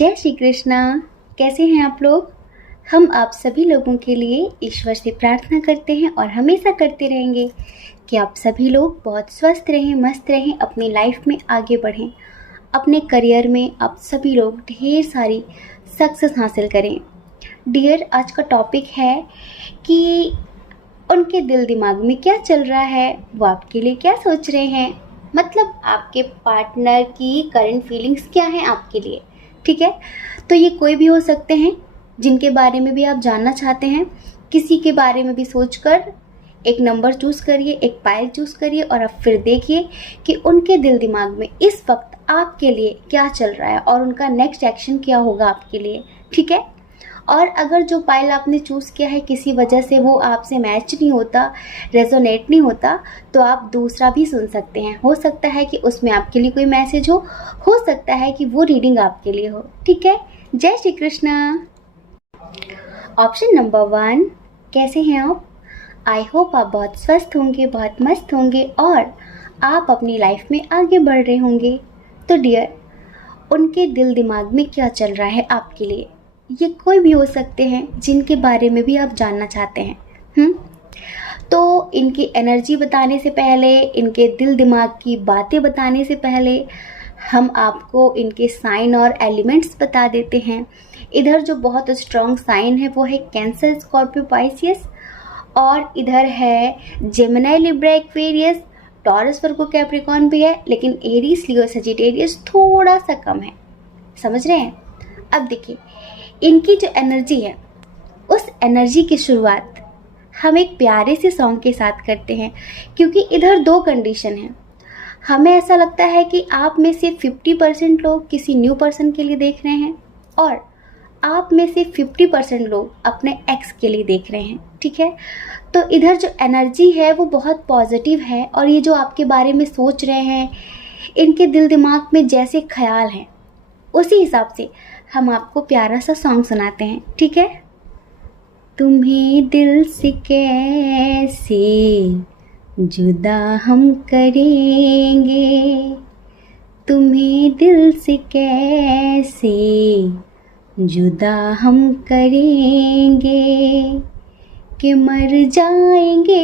जय श्री कृष्णा। कैसे हैं आप लोग। हम आप सभी लोगों के लिए ईश्वर से प्रार्थना करते हैं और हमेशा करते रहेंगे कि आप सभी लोग बहुत स्वस्थ रहें, मस्त रहें, अपनी लाइफ में आगे बढ़ें, अपने करियर में आप सभी लोग ढेर सारी सक्सेस हासिल करें। डियर, आज का टॉपिक है कि उनके दिल दिमाग में क्या चल रहा है, वो आपके लिए क्या सोच रहे हैं, मतलब आपके पार्टनर की करंट फीलिंग्स क्या हैं आपके लिए। ठीक है, तो ये कोई भी हो सकते हैं जिनके बारे में भी आप जानना चाहते हैं। किसी के बारे में भी सोचकर एक नंबर चूज़ करिए, एक पायल चूज़ करिए और अब फिर देखिए कि उनके दिल दिमाग में इस वक्त आपके लिए क्या चल रहा है और उनका नेक्स्ट एक्शन क्या होगा आपके लिए। ठीक है, और अगर जो पायल आपने चूज़ किया है किसी वजह से वो आपसे मैच नहीं होता, रेजोनेट नहीं होता, तो आप दूसरा भी सुन सकते हैं। हो सकता है कि उसमें आपके लिए कोई मैसेज हो सकता है कि वो रीडिंग आपके लिए हो। ठीक है, जय श्री कृष्णा। ऑप्शन नंबर 1, कैसे हैं आप। आई होप आप बहुत स्वस्थ होंगे, बहुत मस्त होंगे और आप अपनी लाइफ में आगे बढ़ रहे होंगे। तो डियर, उनके दिल दिमाग में क्या चल रहा है आपके लिए, ये कोई भी हो सकते हैं जिनके बारे में भी आप जानना चाहते हैं। तो इनकी एनर्जी बताने से पहले, इनके दिल दिमाग की बातें बताने से पहले हम आपको इनके साइन और एलिमेंट्स बता देते हैं। इधर जो बहुत स्ट्रॉन्ग साइन है वो है कैंसर, स्कॉर्पियो, पाइसियस, और इधर है जेमिनी, लिब्रा, एक्वेरियस, टॉरस, वर्गो, कैप्रिकॉर्न भी है, लेकिन एरीज, लियो, सजिटेरियस थोड़ा सा कम है। समझ रहे हैं। अब देखिए, इनकी जो एनर्जी है उस एनर्जी की शुरुआत हम एक प्यारे से सॉन्ग के साथ करते हैं, क्योंकि इधर 2 कंडीशन है। हमें ऐसा लगता है कि आप में से 50% लोग किसी न्यू पर्सन के लिए देख रहे हैं और आप में से 50% लोग अपने एक्स के लिए देख रहे हैं। ठीक है, तो इधर जो एनर्जी है वो बहुत पॉजिटिव है और ये जो आपके बारे में सोच रहे हैं, इनके दिल दिमाग में जैसे ख्याल हैं उसी हिसाब से हम आपको प्यारा सा सॉन्ग सुनाते हैं। ठीक है। तुम्हें दिल से कैसे जुदा हम करेंगे, तुम्हें दिल से कैसे जुदा हम करेंगे, कि मर जाएंगे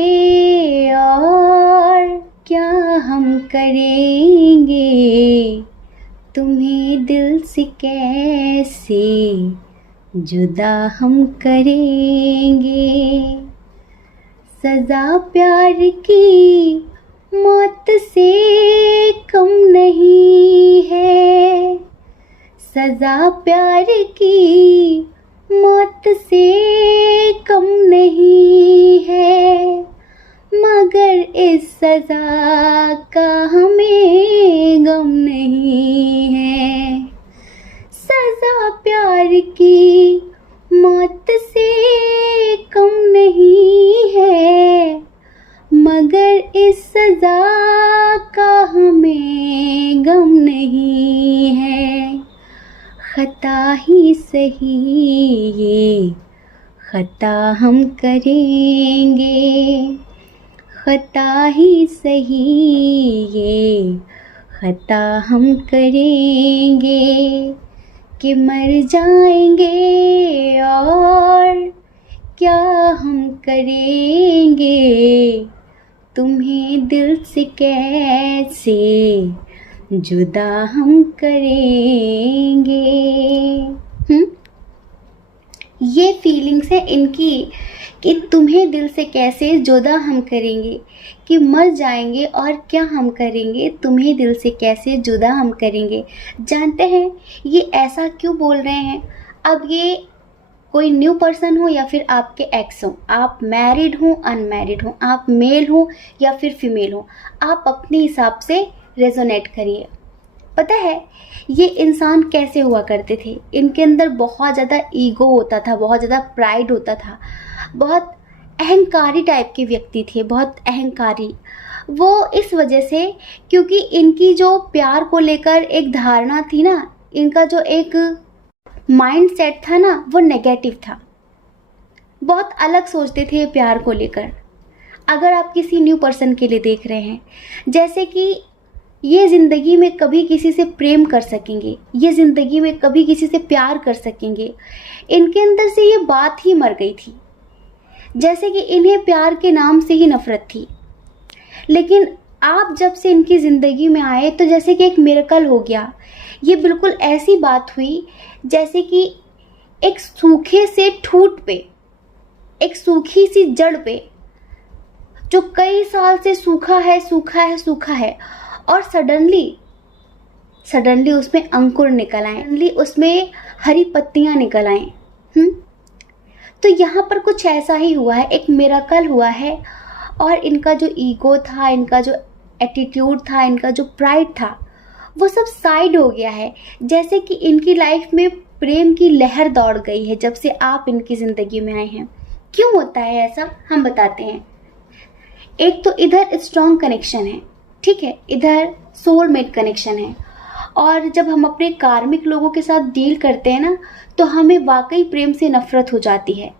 और क्या हम करेंगे, तुम्हें दिल से कैसे जुदा हम करेंगे। सज़ा प्यार की मौत से कम नहीं है, सज़ा प्यार की मौत से कम नहीं है, मगर इस सज़ा का हमें गम नहीं है। सज़ा प्यार की मौत से कम नहीं है, मगर इस सज़ा का हमें गम नहीं है। खता ही सही ये खता हम करेंगे, खता ही सही ये खता हम करेंगे, कि मर जाएंगे और क्या हम करेंगे, तुम्हें दिल से कैसे जुदा हम करेंगे। ये फीलिंग्स है इनकी कि तुम्हें दिल से कैसे जुदा हम करेंगे, कि मर जाएंगे और क्या हम करेंगे, तुम्हें दिल से कैसे जुदा हम करेंगे। जानते हैं ये ऐसा क्यों बोल रहे हैं। अब ये कोई न्यू पर्सन हो या फिर आपके एक्स हो, आप मैरिड हो, अनमैरिड हो, आप मेल हो या फिर फीमेल हो, आप अपने हिसाब से रेजोनेट करिए। पता है ये इंसान कैसे हुआ करते थे, इनके अंदर बहुत ज़्यादा ईगो होता था, बहुत ज़्यादा प्राइड होता था, बहुत अहंकारी टाइप के व्यक्ति थे, बहुत अहंकारी। वो इस वजह से क्योंकि इनकी जो प्यार को लेकर एक धारणा थी ना, इनका जो एक माइंड सेट था ना वो नेगेटिव था, बहुत अलग सोचते थे प्यार को लेकर। अगर आप किसी न्यू पर्सन के लिए देख रहे हैं, जैसे कि ये ज़िंदगी में कभी किसी से प्रेम कर सकेंगे, ये ज़िंदगी में कभी किसी से प्यार कर सकेंगे। इनके अंदर से ये बात ही मर गई थी, जैसे कि इन्हें प्यार के नाम से ही नफरत थी। लेकिन आप जब से इनकी ज़िंदगी में आए तो जैसे कि एक मिरेकल हो गया। ये बिल्कुल ऐसी बात हुई जैसे कि एक सूखे से ठूंठ पे, एक सूखी सी जड़ पे जो कई साल से सूखा है सूखा है सूखा है, और सडनली उसमें अंकुर निकल आए, सडनली उसमें हरी पत्तियां निकल आए। तो यहाँ पर कुछ ऐसा ही हुआ है, एक मिरेकल हुआ है। और इनका जो ईगो था, इनका जो एटीट्यूड था, इनका जो प्राइड था, वो सब साइड हो गया है। जैसे कि इनकी लाइफ में प्रेम की लहर दौड़ गई है जब से आप इनकी ज़िंदगी में आए हैं। क्यों होता है ऐसा, हम बताते हैं। एक तो इधर स्ट्रॉन्ग कनेक्शन है, ठीक है, इधर सोलमेट कनेक्शन है। और जब हम अपने कार्मिक लोगों के साथ डील करते हैं ना, तो हमें वाकई प्रेम से नफरत हो जाती है।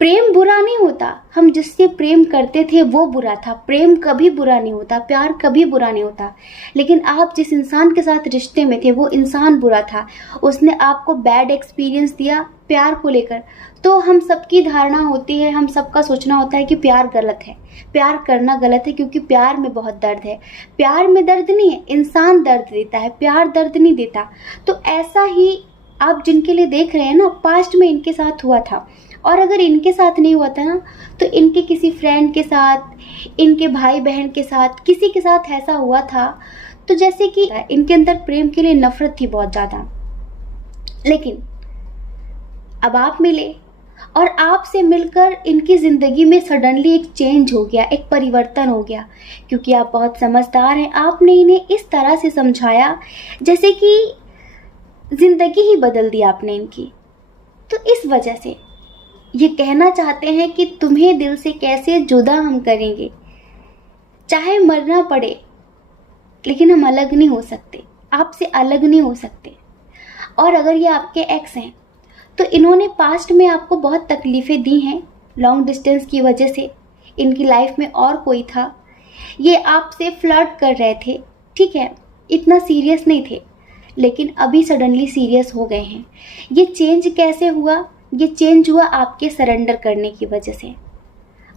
प्रेम बुरा नहीं होता, हम जिससे प्रेम करते थे वो बुरा था। प्रेम कभी बुरा नहीं होता, प्यार कभी बुरा नहीं होता। लेकिन आप जिस इंसान के साथ रिश्ते में थे वो इंसान बुरा था, उसने आपको बैड एक्सपीरियंस दिया प्यार को लेकर। तो हम सबकी धारणा होती है, हम सबका सोचना होता है कि प्यार गलत है, प्यार करना गलत है, क्योंकि प्यार में बहुत दर्द है। प्यार में दर्द नहीं है, इंसान दर्द देता है, प्यार दर्द नहीं देता। तो ऐसा ही आप जिनके लिए देख रहे हैं ना, पास्ट में इनके साथ हुआ था। और अगर इनके साथ नहीं हुआ था ना, तो इनके किसी फ्रेंड के साथ, इनके भाई बहन के साथ, किसी के साथ ऐसा हुआ था। तो जैसे कि इनके अंदर प्रेम के लिए नफरत थी बहुत ज़्यादा। लेकिन अब आप मिले और आपसे मिलकर इनकी ज़िंदगी में सडनली एक चेंज हो गया, एक परिवर्तन हो गया। क्योंकि आप बहुत समझदार हैं, आपने इन्हें इस तरह से समझाया जैसे कि ज़िंदगी ही बदल दी आपने इनकी। तो इस वजह से ये कहना चाहते हैं कि तुम्हें दिल से कैसे जुदा हम करेंगे, चाहे मरना पड़े, लेकिन हम अलग नहीं हो सकते, आपसे अलग नहीं हो सकते। और अगर ये आपके एक्स हैं तो इन्होंने पास्ट में आपको बहुत तकलीफ़ें दी हैं लॉन्ग डिस्टेंस की वजह से। इनकी लाइफ में और कोई था, ये आपसे फ्लर्ट कर रहे थे, ठीक है, इतना सीरियस नहीं थे, लेकिन अभी सडनली सीरियस हो गए हैं। ये चेंज कैसे हुआ? ये चेंज हुआ आपके सरेंडर करने की वजह से।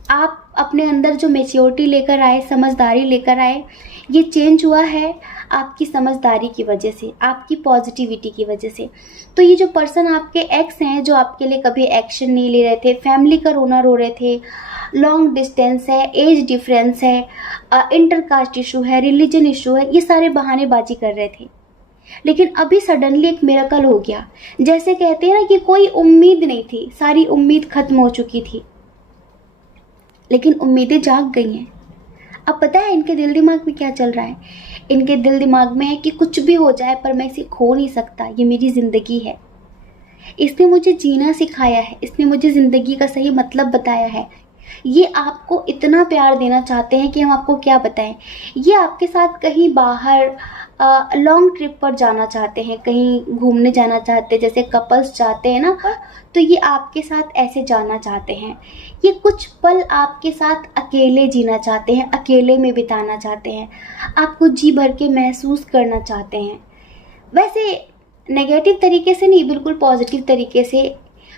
आप अपने अंदर जो मैच्योरिटी लेकर आए, समझदारी लेकर आए, ये चेंज हुआ है आपकी समझदारी की वजह से, आपकी पॉजिटिविटी की वजह से। तो ये जो पर्सन आपके एक्स हैं, जो आपके लिए कभी एक्शन नहीं ले रहे थे, फैमिली का रोना रो रहे थे, लॉन्ग डिस्टेंस है, एज डिफरेंस है, इंटरकास्ट इशू है, रिलीजन इशू है, ये सारे बहानेबाजी कर रहे थे। लेकिन अभी सडनली एक मिरेकल हो गया। जैसे कहते हैं ना कि कोई उम्मीद नहीं थी, सारी उम्मीद खत्म हो चुकी थी, लेकिन उम्मीदें जाग गई हैं। अब पता है इनके दिल दिमाग में क्या चल रहा है? इनके दिल दिमाग में है कि कुछ भी हो जाए पर मैं इसे खो नहीं सकता, ये मेरी ज़िंदगी है, इसने मुझे जीना सिखाया है, इसने मुझे ज़िंदगी का सही मतलब बताया है। ये आपको इतना प्यार देना चाहते हैं कि हम आपको क्या बताएं। ये आपके साथ कहीं बाहर लॉन्ग ट्रिप पर जाना चाहते हैं, कहीं घूमने जाना चाहते हैं, जैसे कपल्स जाते हैं ना, तो ये आपके साथ ऐसे जाना चाहते हैं। ये कुछ पल आपके साथ अकेले जीना चाहते हैं, अकेले में बिताना चाहते हैं, आपको जी भर के महसूस करना चाहते हैं। वैसे नेगेटिव तरीके से नहीं, बिल्कुल पॉजिटिव तरीके से।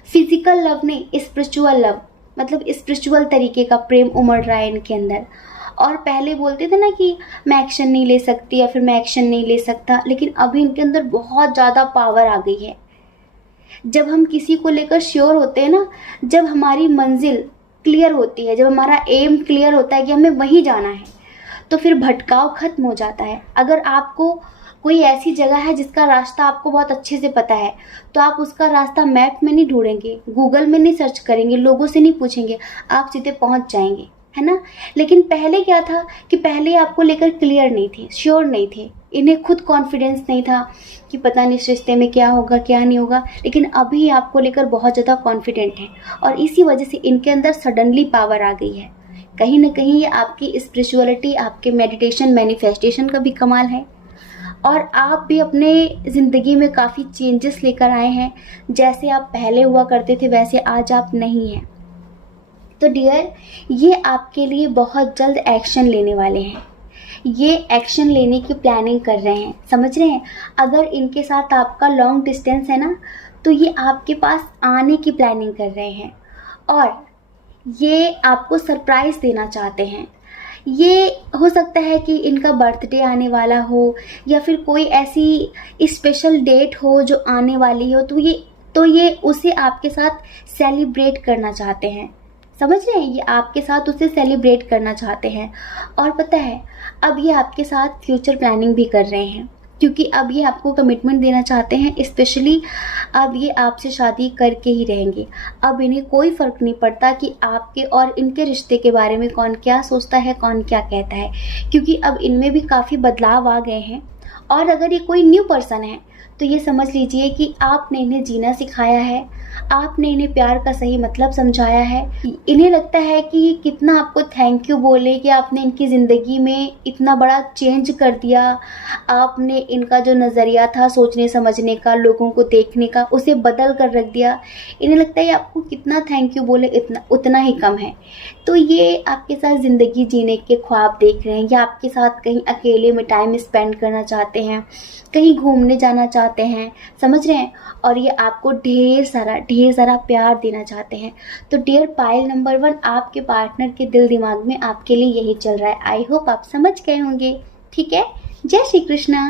फिजिकल लव नहीं, स्पिरिचुअल लव, मतलब स्पिरिचुअल तरीके का प्रेम उमड़ रहा है इनके अंदर। और पहले बोलते थे ना कि मैं एक्शन नहीं ले सकती या फिर मैं एक्शन नहीं ले सकता, लेकिन अभी इनके अंदर बहुत ज़्यादा पावर आ गई है। जब हम किसी को लेकर श्योर होते हैं ना, जब हमारी मंजिल क्लियर होती है, जब हमारा एम क्लियर होता है कि हमें वहीं जाना है, तो फिर भटकाव खत्म हो जाता है। अगर आपको कोई ऐसी जगह है जिसका रास्ता आपको बहुत अच्छे से पता है, तो आप उसका रास्ता मैप में नहीं ढूंढेंगे, गूगल में नहीं सर्च करेंगे, लोगों से नहीं पूछेंगे, आप सीधे पहुंच जाएंगे, है ना। लेकिन पहले क्या था कि पहले आपको लेकर क्लियर नहीं थे, श्योर नहीं थे, इन्हें खुद कॉन्फिडेंस नहीं था कि पता नहीं इस रिश्ते में क्या होगा क्या नहीं होगा। लेकिन अभी आपको लेकर बहुत ज़्यादा कॉन्फिडेंट है, और इसी वजह से इनके अंदर सडनली पावर आ गई है। कहीं ना कहीं ये आपकी स्पिरिचुअलिटी, आपके मेडिटेशन, मैनिफेस्टेशन का भी कमाल है। और आप भी अपने ज़िंदगी में काफ़ी चेंजेस लेकर आए हैं। जैसे आप पहले हुआ करते थे वैसे आज आप नहीं हैं। तो डियर, ये आपके लिए बहुत जल्द एक्शन लेने वाले हैं। ये एक्शन लेने की प्लानिंग कर रहे हैं, समझ रहे हैं। अगर इनके साथ आपका लॉन्ग डिस्टेंस है ना, तो ये आपके पास आने की प्लानिंग कर रहे हैं और ये आपको सरप्राइज़ देना चाहते हैं। ये हो सकता है कि इनका बर्थडे आने वाला हो या फिर कोई ऐसी स्पेशल डेट हो जो आने वाली हो, तो ये उसे आपके साथ सेलिब्रेट करना चाहते हैं, समझ रहे हैं। ये आपके साथ उसे सेलिब्रेट करना चाहते हैं। और पता है, अब ये आपके साथ फ्यूचर प्लानिंग भी कर रहे हैं, क्योंकि अब ये आपको कमिटमेंट देना चाहते हैं। स्पेशली अब ये आपसे शादी करके ही रहेंगे। अब इन्हें कोई फ़र्क नहीं पड़ता कि आपके और इनके रिश्ते के बारे में कौन क्या सोचता है, कौन क्या कहता है, क्योंकि अब इनमें भी काफ़ी बदलाव आ गए हैं। और अगर ये कोई न्यू पर्सन है तो ये समझ लीजिए कि आपने इन्हें जीना सिखाया है, आपने इन्हें प्यार का सही मतलब समझाया है। इन्हें लगता है कि कितना आपको थैंक यू बोले कि आपने इनकी ज़िंदगी में इतना बड़ा चेंज कर दिया। आपने इनका जो नज़रिया था सोचने समझने का, लोगों को देखने का, उसे बदल कर रख दिया। इन्हें लगता है आपको कितना थैंक यू बोले उतना ही कम है। तो ये आपके साथ ज़िंदगी जीने के ख्वाब देख रहे हैं, या आपके साथ कहीं अकेले में टाइम स्पेंड करना चाहते हैं, कहीं घूमने जाना चाहते हैं, समझ रहे हैं। और ये आपको ढेर सारा प्यार देना चाहते हैं। तो डियर पायल नंबर 1, आपके पार्टनर के दिल दिमाग में आपके लिए यही चल रहा है। आई होप आप समझ गए होंगे, ठीक है। जय श्री कृष्णा।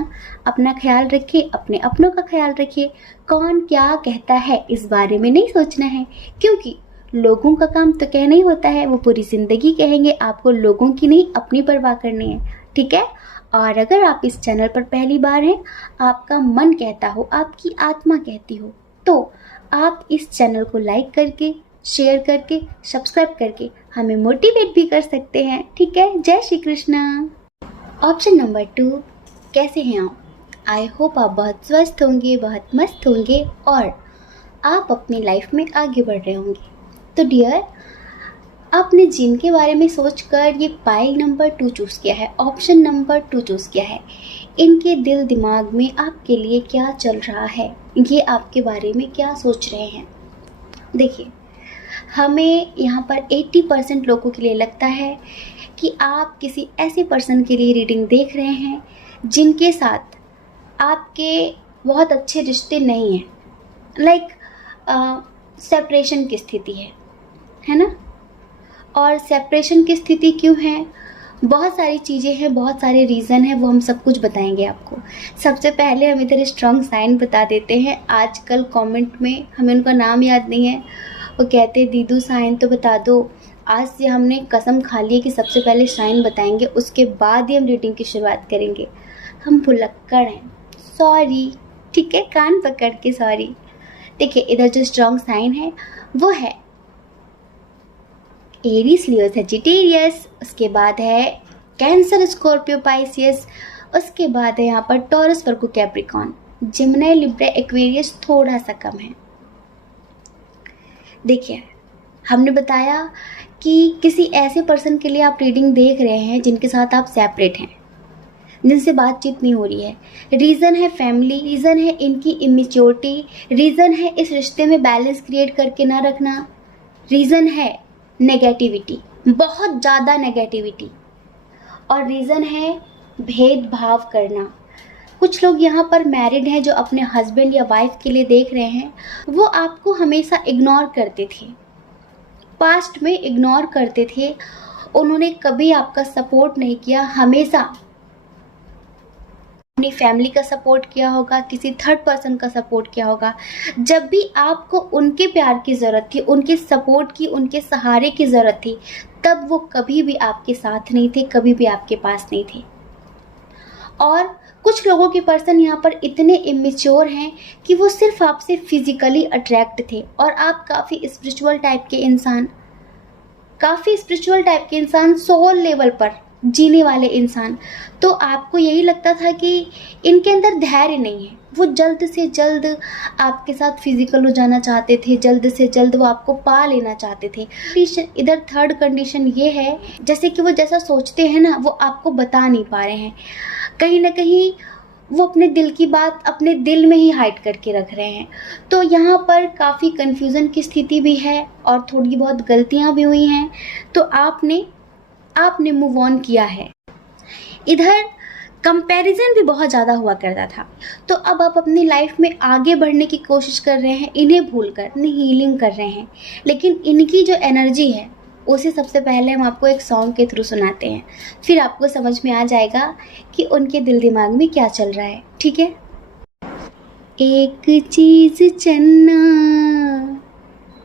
अपना ख्याल रखिए, अपने अपनों का ख्याल रखिए। कौन क्या कहता है इस बारे में नहीं सोचना है, क्योंकि लोगों का काम तो कहना ही होता है, वो पूरी ज़िंदगी कहेंगे। आपको लोगों की नहीं, अपनी परवाह करनी है, ठीक है। और अगर आप इस चैनल पर पहली बार हैं, आपका मन कहता हो, आपकी आत्मा कहती हो, तो आप इस चैनल को लाइक करके, शेयर करके, सब्सक्राइब करके हमें मोटिवेट भी कर सकते हैं, ठीक है। जय श्री कृष्णा। ऑप्शन नंबर 2, कैसे हैं आप? आई होप आप बहुत स्वस्थ होंगे, बहुत मस्त होंगे और आप अपनी लाइफ में आगे बढ़ रहे होंगे। तो डियर, आपने जिनके बारे में सोचकर ये पाइल नंबर 2 चूज़ किया है, ऑप्शन नंबर 2 चूज़ किया है, इनके दिल दिमाग में आपके लिए क्या चल रहा है, ये आपके बारे में क्या सोच रहे हैं। देखिए, हमें यहाँ पर 80% लोगों के लिए लगता है कि आप किसी ऐसे पर्सन के लिए रीडिंग देख रहे हैं जिनके साथ आपके बहुत अच्छे रिश्ते नहीं हैं, लाइक सेपरेशन की स्थिति है ना। और सेपरेशन की स्थिति क्यों है? बहुत सारी चीज़ें हैं, बहुत सारे रीज़न हैं, वो हम सब कुछ बताएंगे आपको। सबसे पहले हम इधर स्ट्रॉन्ग साइन बता देते हैं। आजकल कमेंट में, हमें उनका नाम याद नहीं है, वो कहते हैं दीदू साइन तो बता दो। आज से हमने कसम खा ली है कि सबसे पहले साइन बताएंगे, उसके बाद ही हम रीडिंग की शुरुआत करेंगे। हम भुलक्कड़ हैं, सॉरी, ठीक है, कान पकड़ के सॉरी। देखिए, इधर जो स्ट्रॉन्ग साइन है वो है एरीज, लियो, सजिटेरियस। उसके बाद है कैंसर, स्कॉर्पियो, पाइसियस। उसके बाद है यहाँ पर टॉरस, वर्गो, कैप्रिकॉर्न। जिमिनी, लिब्रा, एक्वेरियस थोड़ा सा कम है। देखिए, हमने बताया कि किसी ऐसे पर्सन के लिए आप रीडिंग देख रहे हैं जिनके साथ आप सेपरेट हैं, जिनसे बातचीत नहीं हो रही है। रीज़न है फैमिली, रीज़न है इनकी इमेच्योरिटी, रीज़न है इस रिश्ते में बैलेंस क्रिएट करके ना रखना, रीज़न है नेगेटिविटी, बहुत ज़्यादा नेगेटिविटी, और रीज़न है भेदभाव करना। कुछ लोग यहाँ पर मैरिड हैं जो अपने हस्बैंड या वाइफ के लिए देख रहे हैं, वो आपको हमेशा इग्नोर करते थे, पास्ट में इग्नोर करते थे, उन्होंने कभी आपका सपोर्ट नहीं किया, हमेशा अपनी फैमिली का सपोर्ट किया होगा, किसी थर्ड पर्सन का सपोर्ट किया होगा। जब भी आपको उनके प्यार की ज़रूरत थी, उनके सपोर्ट की, उनके सहारे की ज़रूरत थी, तब वो कभी भी आपके साथ नहीं थे, कभी भी आपके पास नहीं थे। और कुछ लोगों के पर्सन यहाँ पर इतने इमेच्योर हैं कि वो सिर्फ आपसे फिजिकली अट्रैक्ट थे, और आप काफ़ी स्पिरिचुअल टाइप के इंसान, सोल लेवल पर जीने वाले इंसान। तो आपको यही लगता था कि इनके अंदर धैर्य नहीं है, वो जल्द से जल्द आपके साथ फिजिकल हो जाना चाहते थे, जल्द से जल्द वो आपको पा लेना चाहते थे। इधर थर्ड कंडीशन ये है, जैसे कि वो जैसा सोचते हैं ना, वो आपको बता नहीं पा रहे हैं, कहीं ना कहीं वो अपने दिल की बात अपने दिल में ही हाइड करके रख रहे हैं। तो यहाँ पर काफ़ी कन्फ्यूज़न की स्थिति भी है और थोड़ी बहुत गलतियाँ भी हुई हैं। तो आपने मूव ऑन किया है। इधर कंपैरिजन भी बहुत ज़्यादा हुआ करता था। तो अब आप अपनी लाइफ में आगे बढ़ने की कोशिश कर रहे हैं, इन्हें भूलकर अपनी हीलिंग कर रहे हैं। लेकिन इनकी जो एनर्जी है उसे सबसे पहले हम आपको एक सॉन्ग के थ्रू सुनाते हैं, फिर आपको समझ में आ जाएगा कि उनके दिल दिमाग में क्या चल रहा है। ठीक है। एक चीज़ चन्ना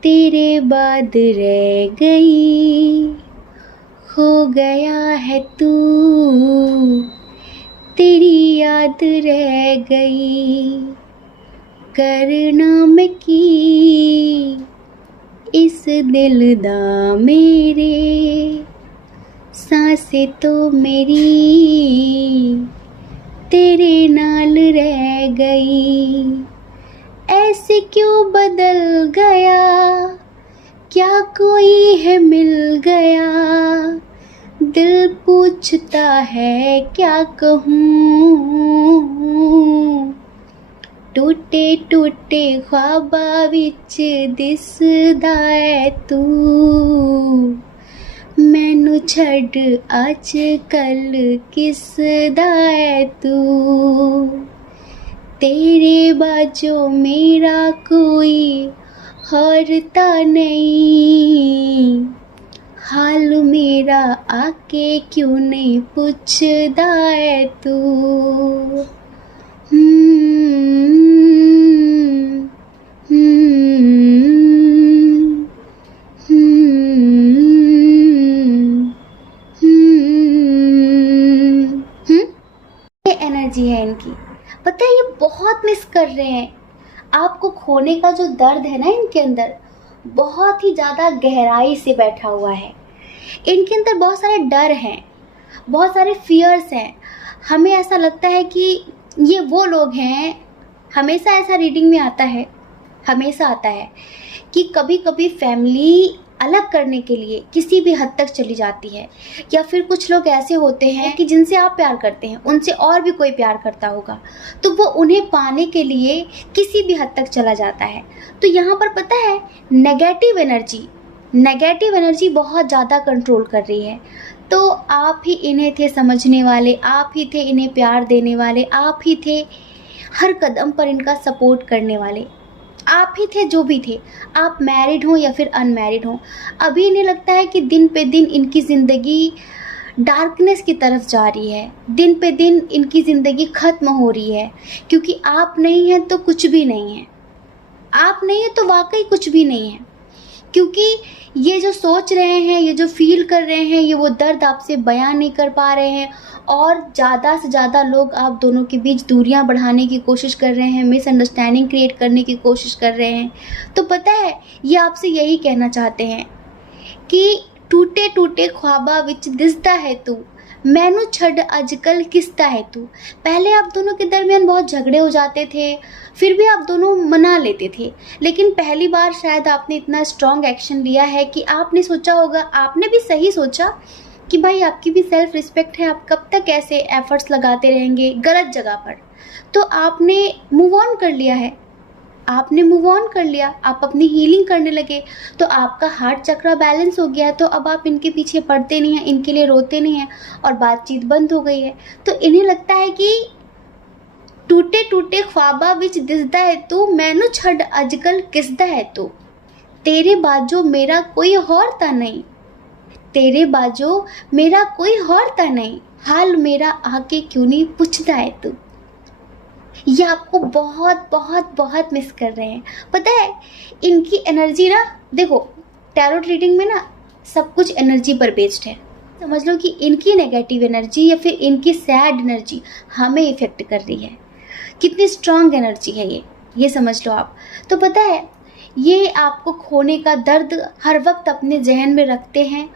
तेरे बाद रह गई, हो गया है तू तेरी याद रह गई, करना मैं की इस दिल दा मेरे, सांसें तो मेरी तेरे नाल रह गई, ऐसे क्यों बदल गया, क्या कोई है मिल गया, दिल पूछता है क्या कहूँ, टूटे टूटे ख्वाबां विच दिसदा है तू, मैनू छड़ अज कल किसदा है तू, तेरे बाजो मेरा कोई और ता नहीं, हाल मेरा आके क्यों नहीं पूछदा है तू। ये एनर्जी है इनकी, पता है ये बहुत मिस कर रहे हैं आपको। खोने का जो दर्द है ना इनके अंदर बहुत ही ज़्यादा गहराई से बैठा हुआ है। इनके अंदर बहुत सारे डर हैं, बहुत सारे फियर्स हैं। हमें ऐसा लगता है कि ये वो लोग हैं, हमेशा ऐसा रीडिंग में आता है, हमेशा आता है कि कभी कभी फैमिली अलग करने के लिए किसी भी हद तक चली जाती है, या फिर कुछ लोग ऐसे होते हैं कि जिनसे आप प्यार करते हैं उनसे और भी कोई प्यार करता होगा, तो वो उन्हें पाने के लिए किसी भी हद तक चला जाता है। तो यहाँ पर पता है नेगेटिव एनर्जी बहुत ज़्यादा कंट्रोल कर रही है। तो आप ही इन्हें थे समझने वाले, आप ही थे इन्हें प्यार देने वाले, आप ही थे हर कदम पर इनका सपोर्ट करने वाले, आप ही थे जो भी थे। आप मैरिड हो या फिर अनमैरिड हो, अभी इन्हें लगता है कि दिन पे दिन इनकी ज़िंदगी डार्कनेस की तरफ जा रही है, दिन पे दिन इनकी ज़िंदगी ख़त्म हो रही है, क्योंकि आप नहीं हैं तो कुछ भी नहीं है, आप नहीं है तो वाकई कुछ भी नहीं है। क्योंकि ये जो सोच रहे हैं, ये जो फील कर रहे हैं, ये वो दर्द आपसे बयान नहीं कर पा रहे हैं, और ज़्यादा से ज़्यादा लोग आप दोनों के बीच दूरियां बढ़ाने की कोशिश कर रहे हैं, मिसअंडरस्टैंडिंग क्रिएट करने की कोशिश कर रहे हैं। तो पता है ये आपसे यही कहना चाहते हैं कि टूटे टूटे ख्वाबा विच दिसदा है तू, मैनू छड़ अजकल किसदा है तू। पहले आप दोनों के दरमियान बहुत झगड़े हो जाते थे, फिर भी आप दोनों मना लेते थे, लेकिन पहली बार शायद आपने इतना स्ट्रॉन्ग एक्शन लिया है कि आपने सोचा होगा, आपने भी सही सोचा कि भाई आपकी भी सेल्फ रिस्पेक्ट है, आप कब तक ऐसे एफर्ट्स लगाते रहेंगे गलत जगह पर। तो आपने मूव ऑन कर लिया है, आपने मूव ऑन कर लिया, आप अपनी हीलिंग करने लगे, तो आपका हार्ट चक्रा बैलेंस हो गया है। तो अब आप इनके पीछे पड़ते नहीं हैं, इनके लिए रोते नहीं हैं, और बातचीत बंद हो गई है। तो इन्हें लगता है कि टूटे टूटे ख्वाबा विच दिसदा है तू, मैनू छड़ अजकल किसदा है तू, तेरे बाजो मेरा कोई और ता नहीं, तेरे बाजो मेरा कोई और ता नहीं, हाल मेरा आके क्यों नहीं पूछदा है तू। ये आपको बहुत बहुत बहुत मिस कर रहे हैं। पता है इनकी एनर्जी ना, देखो टैरोट रीडिंग में ना सब कुछ एनर्जी पर बेस्ड है। समझ लो कि इनकी नेगेटिव एनर्जी या फिर इनकी सैड एनर्जी हमें इफेक्ट कर रही है। कितनी स्ट्रांग एनर्जी है ये समझ लो आप। तो पता है ये आपको खोने का दर्द हर वक्त अपने जहन में रखते हैं,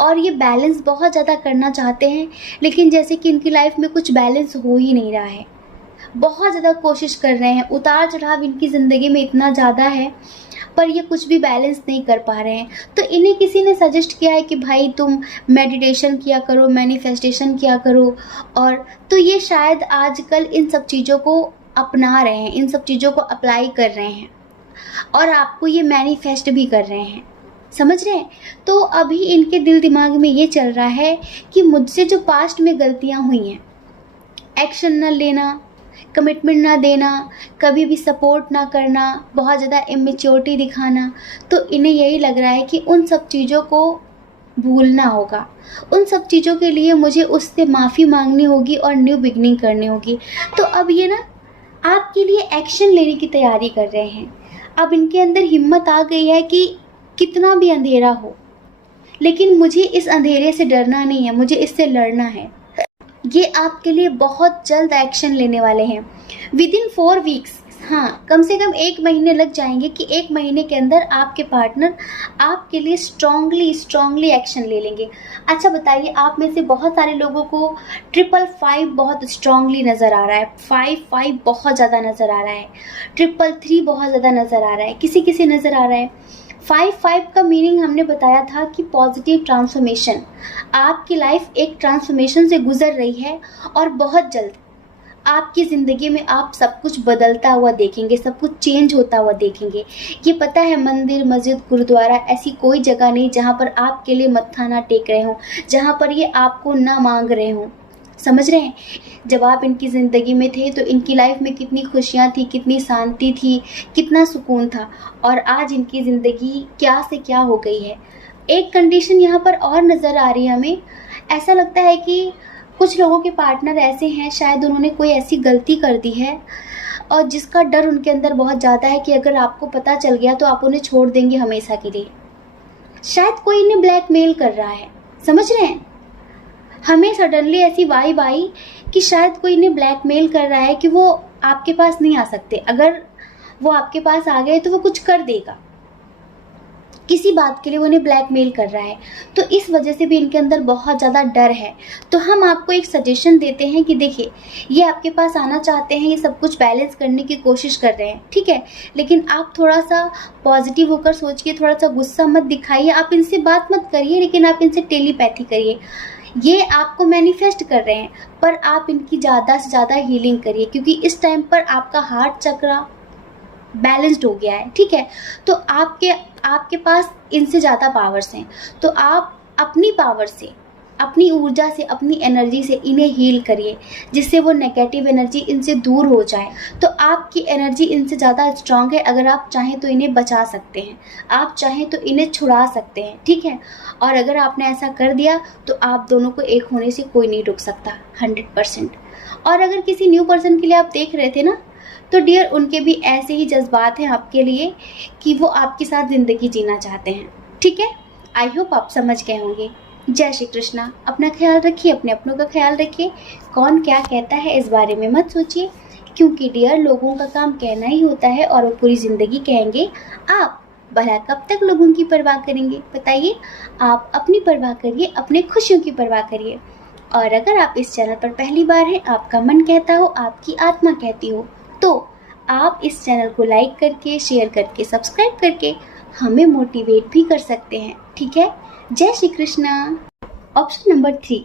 और ये बैलेंस बहुत ज़्यादा करना चाहते हैं, लेकिन जैसे कि इनकी लाइफ में कुछ बैलेंस हो ही नहीं रहा है। बहुत ज़्यादा कोशिश कर रहे हैं, उतार चढ़ाव इनकी ज़िंदगी में इतना ज़्यादा है, पर ये कुछ भी बैलेंस नहीं कर पा रहे हैं। तो इन्हें किसी ने सजेस्ट किया है कि भाई तुम मेडिटेशन किया करो, मैनिफेस्टेशन किया करो, और तो ये शायद आजकल इन सब चीज़ों को अपना रहे हैं, इन सब चीज़ों को अप्लाई कर रहे हैं, और आपको ये मैनिफेस्ट भी कर रहे हैं। समझ रहे हैं? तो अभी इनके दिल दिमाग में ये चल रहा है कि मुझसे जो पास्ट में गलतियां हुई हैं, एक्शन न लेना, कमिटमेंट ना देना, कभी भी सपोर्ट ना करना, बहुत ज़्यादा इमेच्योरिटी दिखाना, तो इन्हें यही लग रहा है कि उन सब चीज़ों को भूलना होगा। उन सब चीज़ों के लिए मुझे उससे माफ़ी मांगनी होगी और न्यू बिगनिंग करनी होगी। तो अब ये ना आपके लिए एक्शन लेने की तैयारी कर रहे हैं। अब इनके अंदर हिम्मत आ गई है कि कितना भी अंधेरा हो, लेकिन मुझे इस अंधेरे से डरना नहीं है, मुझे इससे लड़ना है। ये आपके लिए बहुत जल्द एक्शन लेने वाले हैं। विद इन 4 वीक्स, हाँ, कम से कम 1 महीने लग जाएंगे कि 1 महीने के अंदर आपके पार्टनर आपके लिए स्ट्रांगली एक्शन ले लेंगे। अच्छा बताइए, आप में से बहुत सारे लोगों को 555 बहुत स्ट्रांगली नज़र आ रहा है, 55 बहुत ज़्यादा नज़र आ रहा है, 333 बहुत ज़्यादा नज़र आ रहा है, किसी किसी नज़र आ रहा है। 55 का मीनिंग हमने बताया था कि पॉजिटिव ट्रांसफॉर्मेशन। आपकी लाइफ एक ट्रांसफॉर्मेशन से गुजर रही है और बहुत जल्द आपकी ज़िंदगी में आप सब कुछ बदलता हुआ देखेंगे, सब कुछ चेंज होता हुआ देखेंगे। ये पता है, मंदिर, मस्जिद, गुरुद्वारा, ऐसी कोई जगह नहीं जहाँ पर आपके लिए मत्था ना टेक रहे हों, जहाँ पर ये आपको ना मांग रहे हों। समझ रहे हैं? जब आप इनकी ज़िंदगी में थे तो इनकी लाइफ में कितनी खुशियाँ थी, कितनी शांति थी, कितना सुकून था, और आज इनकी ज़िंदगी क्या से क्या हो गई है। एक कंडीशन यहाँ पर और नज़र आ रही है हमें। ऐसा लगता है कि कुछ लोगों के पार्टनर ऐसे हैं, शायद उन्होंने कोई ऐसी गलती कर दी है और जिसका डर उनके अंदर बहुत ज़्यादा है कि अगर आपको पता चल गया तो आप उन्हें छोड़ देंगे हमेशा के लिए। शायद कोई इन्हें ब्लैकमेल कर रहा है। समझ रहे हैं? हमें सडनली ऐसी वाइब आई कि शायद कोई इन्हें ब्लैकमेल कर रहा है कि वो आपके पास नहीं आ सकते, अगर वो आपके पास आ गए तो वो कुछ कर देगा, किसी बात के लिए वो उन्हें ब्लैकमेल कर रहा है। तो इस वजह से भी इनके अंदर बहुत ज़्यादा डर है। तो हम आपको एक सजेशन देते हैं कि देखिए, ये आपके पास आना चाहते हैं, ये सब कुछ बैलेंस करने की कोशिश कर रहे हैं, ठीक है, लेकिन आप थोड़ा सा पॉजिटिव होकर सोचिए, थोड़ा सा गुस्सा मत दिखाइए, आप इनसे बात मत करिए, लेकिन आप इनसे टेलीपैथी करिए। ये आपको मैनिफेस्ट कर रहे हैं, पर आप इनकी ज़्यादा से ज़्यादा हीलिंग करिए, क्योंकि इस टाइम पर आपका हार्ट चक्र बैलेंस्ड हो गया है, ठीक है। तो आपके पास इनसे ज़्यादा पावर्स हैं, तो आप अपनी पावर से, अपनी ऊर्जा से, अपनी एनर्जी से इन्हें हील करिए, जिससे वो नेगेटिव एनर्जी इनसे दूर हो जाए। तो आपकी एनर्जी इनसे ज़्यादा स्ट्रांग है, अगर आप चाहें तो इन्हें बचा सकते हैं, आप चाहें तो इन्हें छुड़ा सकते हैं, ठीक है। और अगर आपने ऐसा कर दिया तो आप दोनों को एक होने से कोई नहीं रोक सकता, 100%। और अगर किसी न्यू पर्सन के लिए आप देख रहे थे ना, तो डियर, उनके भी ऐसे ही जज्बात हैं आपके लिए कि वो आपके साथ ज़िंदगी जीना चाहते हैं, ठीक है। आई होप आप समझ गए होंगे। जय श्री कृष्णा। अपना ख्याल रखिए, अपने अपनों का ख्याल रखिए। कौन क्या कहता है इस बारे में मत सोचिए, क्योंकि डियर, लोगों का काम कहना ही होता है और वो पूरी ज़िंदगी कहेंगे। आप भला कब तक लोगों की परवाह करेंगे? बताइए। आप अपनी परवाह करिए, अपने खुशियों की परवाह करिए। और अगर आप इस चैनल पर पहली बार हैं, आपका मन कहता हो, आपकी आत्मा कहती हो, तो आप इस चैनल को लाइक करके, शेयर करके, सब्सक्राइब करके हमें मोटिवेट भी कर सकते हैं, ठीक है। जय श्री कृष्णा। ऑप्शन नंबर 3,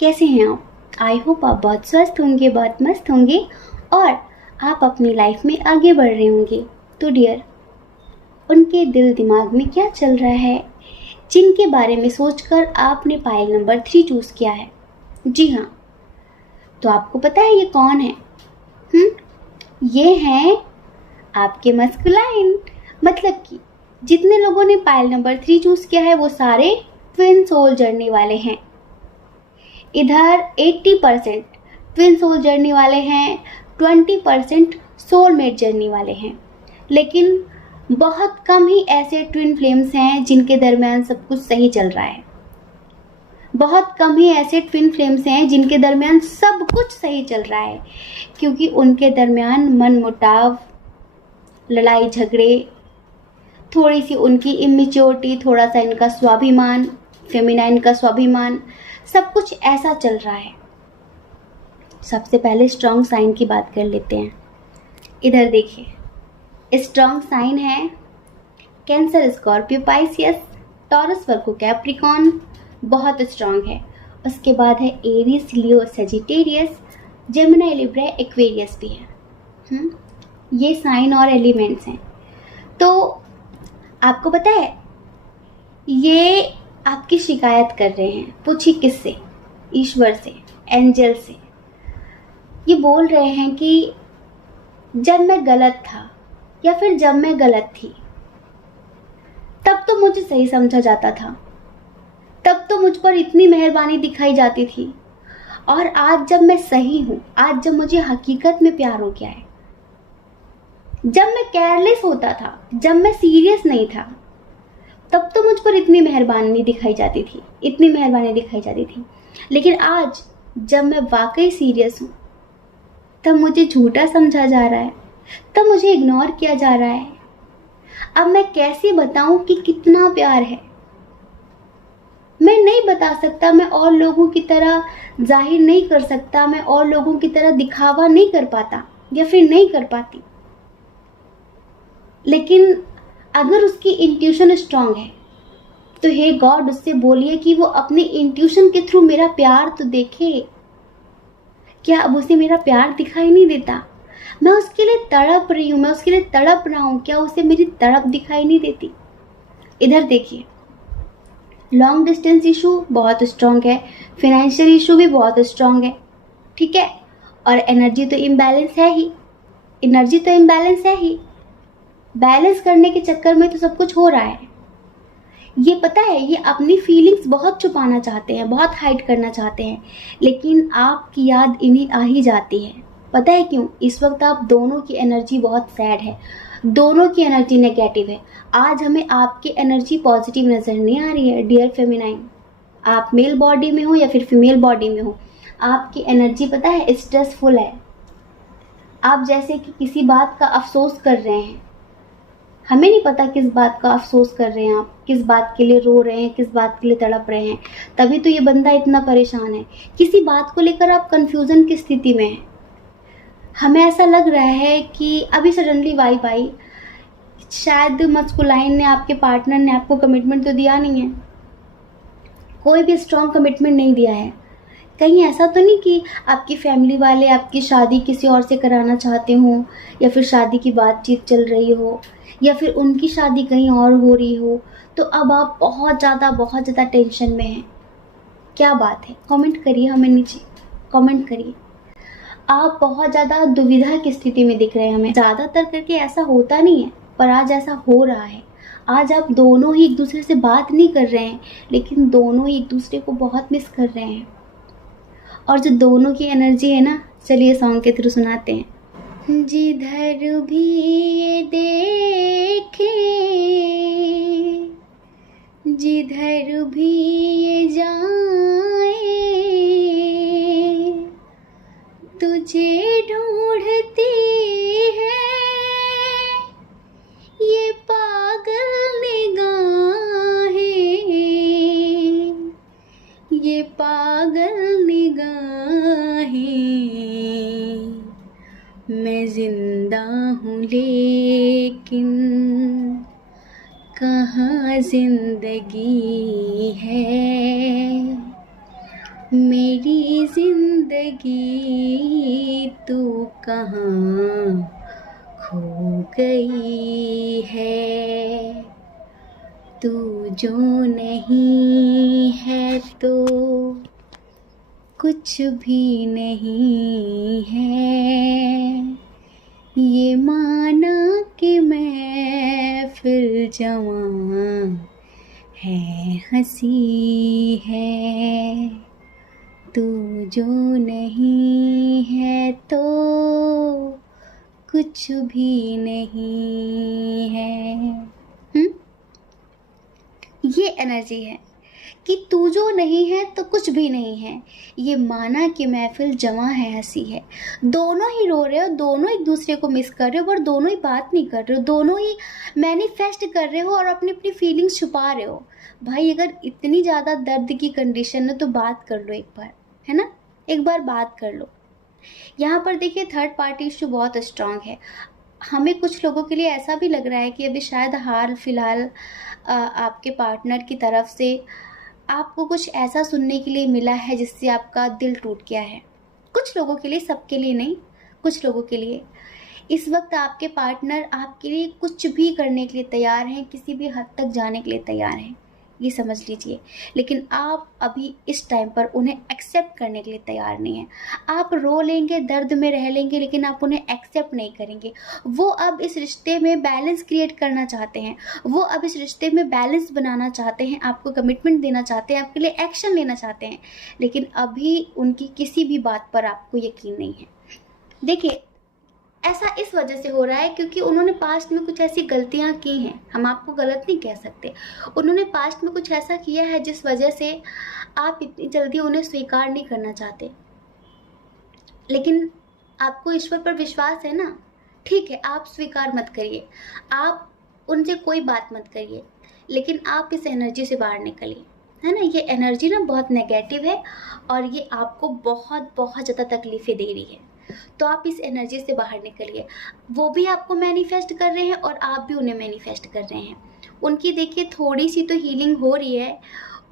कैसे हैं आप? आई होप आप बहुत स्वस्थ होंगे, बहुत मस्त होंगे और आप अपनी लाइफ में आगे बढ़ रहे होंगे। तो डियर, उनके दिल दिमाग में क्या चल रहा है, जिनके बारे में सोचकर आपने पाइल नंबर 3 चूज़ किया है? जी हाँ, तो आपको पता है ये कौन है? ये हैं आपके मस्कुलाइन। मतलब कि जितने लोगों ने पाइल नंबर 3 चूज़ किया है वो सारे ट्विन सोल जर्नी वाले हैं। इधर 80% ट्विन सोल जर्नी वाले हैं, 20% सोलमेट जर्नी वाले हैं, लेकिन बहुत कम ही ऐसे ट्विन फ्लेम्स हैं जिनके दरमियान सब कुछ सही चल रहा है। बहुत कम ही ऐसे ट्विन फ्लेम्स हैं जिनके दरमियान सब कुछ सही चल रहा है, क्योंकि उनके दरमियान मनमुटाव, लड़ाई झगड़े, थोड़ी सी उनकी इमेच्योरिटी, थोड़ा सा इनका स्वाभिमान, फेमिनाइन का स्वाभिमान, सब कुछ ऐसा चल रहा है। सबसे पहले स्ट्रॉन्ग साइन की बात कर लेते हैं। इधर देखिए, स्ट्रॉन्ग साइन है कैंसर, स्कॉर्पियो, पाइसियस, टॉरस, वर्गो, कैप्रिकॉर्न, बहुत स्ट्रॉन्ग है। उसके बाद है एरीज, लियो, सेजिटेरियस, जेमिनी, लिब्रा, एक्वेरियस भी है। ये साइन और एलिमेंट्स हैं। तो आपको पता है ये आपकी शिकायत कर रहे हैं। पूछिए किससे? ईश्वर से, एंजल से। ये बोल रहे हैं कि जब मैं गलत था या फिर जब मैं गलत थी, तब तो मुझे सही समझा जाता था, तब तो मुझ पर इतनी मेहरबानी दिखाई जाती थी, और आज जब मैं सही हूं, आज जब मुझे हकीकत में प्यार हो गया है, जब मैं केयरलेस होता था, जब मैं सीरियस नहीं था, तब तो मुझ पर इतनी मेहरबानी दिखाई जाती थी, इतनी मेहरबानी दिखाई जाती थी। लेकिन आज जब मैं वाकई सीरियस हूं, तब मुझे झूठा समझा जा रहा है, तब मुझे इग्नोर किया जा रहा है। अब मैं कैसे बताऊं कि कितना प्यार है? मैं नहीं बता सकता, मैं और लोगों की तरह जाहिर नहीं कर सकता, मैं और लोगों की तरह दिखावा नहीं कर पाता या फिर नहीं कर पाती। लेकिन अगर उसकी इंट्यूशन स्ट्रांग है, तो हे गॉड उससे बोलिए कि वो अपने इंट्यूशन के थ्रू मेरा प्यार तो देखे। क्या अब उसे मेरा प्यार दिखाई नहीं देता? मैं उसके लिए तड़प रही हूँ, मैं उसके लिए तड़प रहा हूँ, क्या उसे मेरी तड़प दिखाई नहीं देती? इधर देखिए, लॉन्ग डिस्टेंस इशू बहुत स्ट्रांग है, फाइनेंशियल इशू भी बहुत स्ट्रांग है, ठीक है, और एनर्जी तो इम्बैलेंस है ही, एनर्जी तो इम्बैलेंस है ही। बैलेंस करने के चक्कर में तो सब कुछ हो रहा है। ये पता है, ये अपनी फीलिंग्स बहुत छुपाना चाहते हैं, बहुत हाइड करना चाहते हैं, लेकिन आपकी याद इन्हें आ ही जाती है। पता है क्यों? इस वक्त आप दोनों की एनर्जी बहुत सैड है, दोनों की एनर्जी नेगेटिव है। आज हमें आपकी एनर्जी पॉजिटिव नज़र नहीं आ रही है डियर फेमिनाइन। आप मेल बॉडी में हो या फिर फीमेल बॉडी में हो, आपकी एनर्जी पता है स्ट्रेसफुल है। आप जैसे कि किसी बात का अफसोस कर रहे हैं। हमें नहीं पता किस बात का अफसोस कर रहे हैं आप, किस बात के लिए रो रहे हैं, किस बात के लिए तड़प रहे हैं। तभी तो ये बंदा इतना परेशान है। किसी बात को लेकर आप कंफ्यूजन की स्थिति में हैं। हमें ऐसा लग रहा है कि अभी सडनली वाइब आई, शायद मस्कुलाइन ने, आपके पार्टनर ने आपको कमिटमेंट तो दिया नहीं है, कोई भी स्ट्रॉन्ग कमिटमेंट नहीं दिया है। कहीं ऐसा तो नहीं कि आपकी फैमिली वाले आपकी शादी किसी और से कराना चाहते हो, या फिर शादी की बातचीत चल रही हो, या फिर उनकी शादी कहीं और हो रही हो, तो अब आप बहुत ज़्यादा टेंशन में हैं। क्या बात है? कमेंट करिए हमें नीचे, कमेंट करिए। आप बहुत ज़्यादा दुविधा की स्थिति में दिख रहे हैं हमें। ज़्यादातर करके ऐसा होता नहीं है, पर आज ऐसा हो रहा है। आज आप दोनों ही एक दूसरे से बात नहीं कर रहे हैं, लेकिन दोनों ही एक दूसरे को बहुत मिस कर रहे हैं। और जो दोनों की एनर्जी है ना, चलिए सॉन्ग के थ्रू सुनाते हैं। जिधर भी ये देखे, जिधर भी ये जाए, तुझे ढूंढती है ये पागल निगाहें, ये पागल निगाहें। मैं जिंदा हूँ लेकिन कहाँ जिंदगी है, मेरी जिंदगी तू कहाँ खो गई है। तू जो नहीं है तो कुछ भी नहीं है, ये माना कि मैं फिर जवां है, हंसी है। तू जो नहीं है तो कुछ भी नहीं है। ये एनर्जी है कि तू जो नहीं है तो कुछ भी नहीं है, ये माना कि महफिल जवां है, हंसी है। दोनों ही रो रहे हो, दोनों एक दूसरे को मिस कर रहे हो, पर दोनों ही बात नहीं कर रहे हो, दोनों ही मैनिफेस्ट कर रहे हो और अपनी अपनी फीलिंग्स छुपा रहे हो। भाई अगर इतनी ज़्यादा दर्द की कंडीशन है तो बात कर लो एक बार, है ना, एक बार बात कर लो। यहाँ पर देखिए थर्ड पार्टी इशू बहुत स्ट्रांग है। हमें कुछ लोगों के लिए ऐसा भी लग रहा है कि अभी शायद हाल फिलहाल आपके पार्टनर की तरफ से आपको कुछ ऐसा सुनने के लिए मिला है जिससे आपका दिल टूट गया है। कुछ लोगों के लिए, सबके लिए नहीं, कुछ लोगों के लिए। इस वक्त आपके पार्टनर आपके लिए कुछ भी करने के लिए तैयार हैं, किसी भी हद तक जाने के लिए तैयार हैं। ये समझ लीजिए। लेकिन आप अभी इस टाइम पर उन्हें एक्सेप्ट करने के लिए तैयार नहीं हैं। आप रो लेंगे, दर्द में रह लेंगे, लेकिन आप उन्हें एक्सेप्ट नहीं करेंगे। वो अब इस रिश्ते में बैलेंस क्रिएट करना चाहते हैं, वो अब इस रिश्ते में बैलेंस बनाना चाहते हैं, आपको कमिटमेंट देना चाहते हैं, आपके लिए एक्शन लेना चाहते हैं, लेकिन अभी उनकी किसी भी बात पर आपको यकीन नहीं है। देखिए, ऐसा इस वजह से हो रहा है क्योंकि उन्होंने पास्ट में कुछ ऐसी गलतियां की हैं। हम आपको गलत नहीं कह सकते, उन्होंने पास्ट में कुछ ऐसा किया है जिस वजह से आप इतनी जल्दी उन्हें स्वीकार नहीं करना चाहते। लेकिन आपको ईश्वर पर विश्वास है ना, ठीक है, आप स्वीकार मत करिए, आप उनसे कोई बात मत करिए, लेकिन आप इस एनर्जी से बाहर निकलिए, है ना। ये एनर्जी ना बहुत नेगेटिव है और ये आपको बहुत बहुत ज़्यादा तकलीफ़ें दे रही है। तो आप इस एनर्जी से बाहर निकलिए। वो भी आपको मैनिफेस्ट कर रहे हैं और आप भी उन्हें मैनिफेस्ट कर रहे हैं। उनकी देखिए थोड़ी सी तो हीलिंग हो रही है,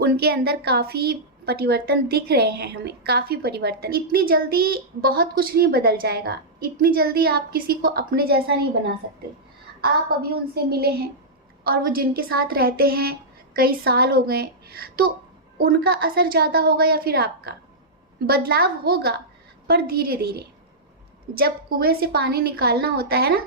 उनके अंदर काफ़ी परिवर्तन दिख रहे हैं हमें, काफ़ी परिवर्तन। इतनी जल्दी बहुत कुछ नहीं बदल जाएगा, इतनी जल्दी आप किसी को अपने जैसा नहीं बना सकते। आप अभी उनसे मिले हैं और वो जिनके साथ रहते हैं कई साल हो गए, तो उनका असर ज़्यादा होगा या फिर आपका? बदलाव होगा, पर धीरे धीरे। जब कुएं से पानी निकालना होता है ना,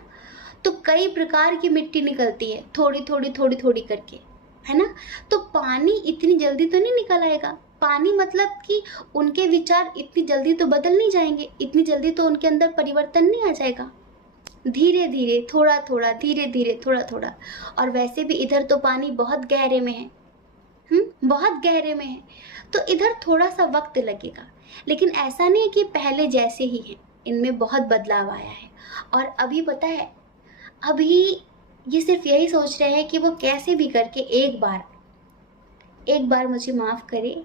तो कई प्रकार की मिट्टी निकलती है, थोड़ी थोड़ी थोड़ी थोड़ी करके, है ना। तो पानी इतनी जल्दी तो नहीं निकल आएगा। पानी मतलब कि उनके विचार इतनी जल्दी तो बदल नहीं जाएंगे, इतनी जल्दी तो उनके अंदर परिवर्तन नहीं आ जाएगा। धीरे धीरे, थोड़ा थोड़ा, धीरे धीरे, थोड़ा थोड़ा। और वैसे भी इधर तो पानी बहुत गहरे में है, बहुत गहरे में है, तो इधर थोड़ा सा वक्त लगेगा। लेकिन ऐसा नहीं है कि पहले जैसे ही है, इनमें बहुत बदलाव आया है। और अभी पता है, अभी ये सिर्फ यही सोच रहे हैं कि वो कैसे भी करके एक बार मुझे माफ़ करे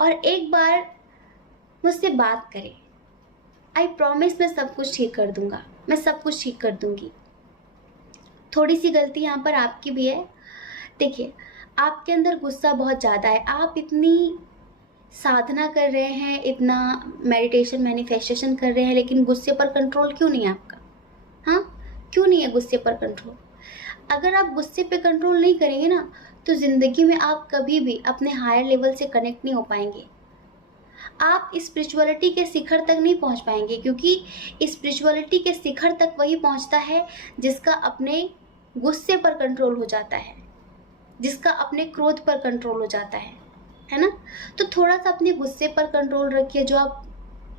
और एक बार मुझसे बात करे। आई प्रॉमिस, मैं सब कुछ ठीक कर दूंगा, मैं सब कुछ ठीक कर दूंगी। थोड़ी सी गलती यहाँ पर आपकी भी है। देखिए, आपके अंदर गुस्सा बहुत ज़्यादा है। आप इतनी साधना कर रहे हैं, इतना मेडिटेशन मैनिफेस्टेशन कर रहे हैं, लेकिन गुस्से पर कंट्रोल क्यों नहीं है आपका? हाँ, क्यों नहीं है गुस्से पर कंट्रोल? अगर आप गुस्से पे कंट्रोल नहीं करेंगे ना, तो ज़िंदगी में आप कभी भी अपने हायर लेवल से कनेक्ट नहीं हो पाएंगे। आप स्पिरिचुअलिटी के शिखर तक नहीं पहुंच पाएंगे, क्योंकि स्पिरिचुअलिटी के शिखर तक वही पहुंचता है जिसका अपने गुस्से पर कंट्रोल हो जाता है, जिसका अपने क्रोध पर कंट्रोल हो जाता है ना। तो थोड़ा सा अपने गुस्से पर कंट्रोल रखिए। जो आप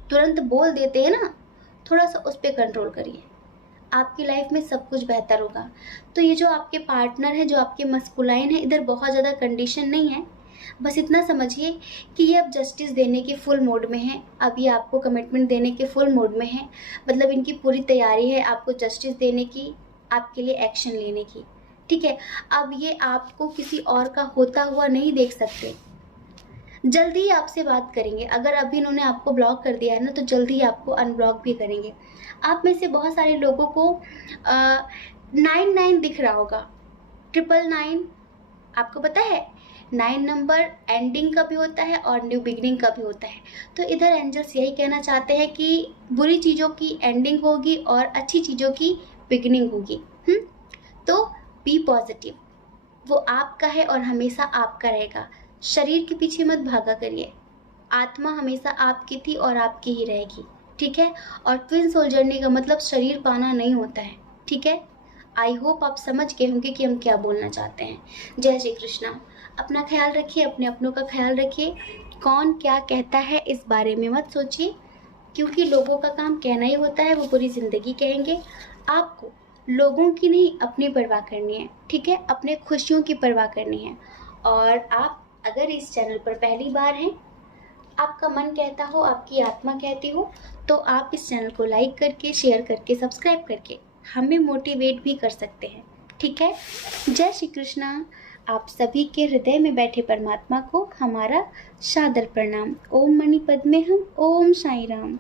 तुरंत बोल देते हैं ना, थोड़ा सा उस पर कंट्रोल करिए, आपकी लाइफ में सब कुछ बेहतर होगा। तो ये जो आपके पार्टनर है, जो आपके मस्कुलाइन है, इधर बहुत ज़्यादा कंडीशन नहीं है। बस इतना समझिए कि ये अब जस्टिस देने के फुल मोड में है, अब ये आपको कमिटमेंट देने के फुल मोड में है। मतलब इनकी पूरी तैयारी है आपको जस्टिस देने की, आपके लिए एक्शन लेने की, ठीक है। अब ये आपको किसी और का होता हुआ नहीं देख सकते, जल्दी ही आपसे बात करेंगे। अगर अभी इन्होंने आपको ब्लॉक कर दिया है ना, तो जल्दी ही आपको अनब्लॉक भी करेंगे। आप में से बहुत सारे लोगों को 99 दिख रहा होगा, 999। आपको पता है 9 नंबर एंडिंग का भी होता है और न्यू बिगिनिंग का भी होता है। तो इधर एंजल्स यही कहना चाहते हैं कि बुरी चीज़ों की एंडिंग होगी और अच्छी चीज़ों की बिगिनिंग होगी। तो बी पॉजिटिव, वो आपका है और हमेशा आपका रहेगा। शरीर के पीछे मत भागा करिए, आत्मा हमेशा आपकी थी और आपकी ही रहेगी, ठीक है। और ट्विन सोल जर्नी का मतलब शरीर पाना नहीं होता है, ठीक है। आई होप आप समझ गए होंगे कि हम क्या बोलना चाहते हैं। जय श्री कृष्णा। अपना ख्याल रखिए, अपने अपनों का ख्याल रखिए। कौन क्या कहता है इस बारे में मत सोचिए, क्योंकि लोगों का काम कहना ही होता है, वो पूरी ज़िंदगी कहेंगे। आपको लोगों की नहीं, अपनी परवाह करनी है, ठीक है। अपने खुशियों की परवाह करनी है। और आप अगर इस चैनल पर पहली बार हैं, आपका मन कहता हो, आपकी आत्मा कहती हो, तो आप इस चैनल को लाइक करके, शेयर करके, सब्सक्राइब करके हमें मोटिवेट भी कर सकते हैं, ठीक है। जय श्री कृष्णा। आप सभी के हृदय में बैठे परमात्मा को हमारा सादर प्रणाम। ओम मणि पद्मे हम, ओम साई राम।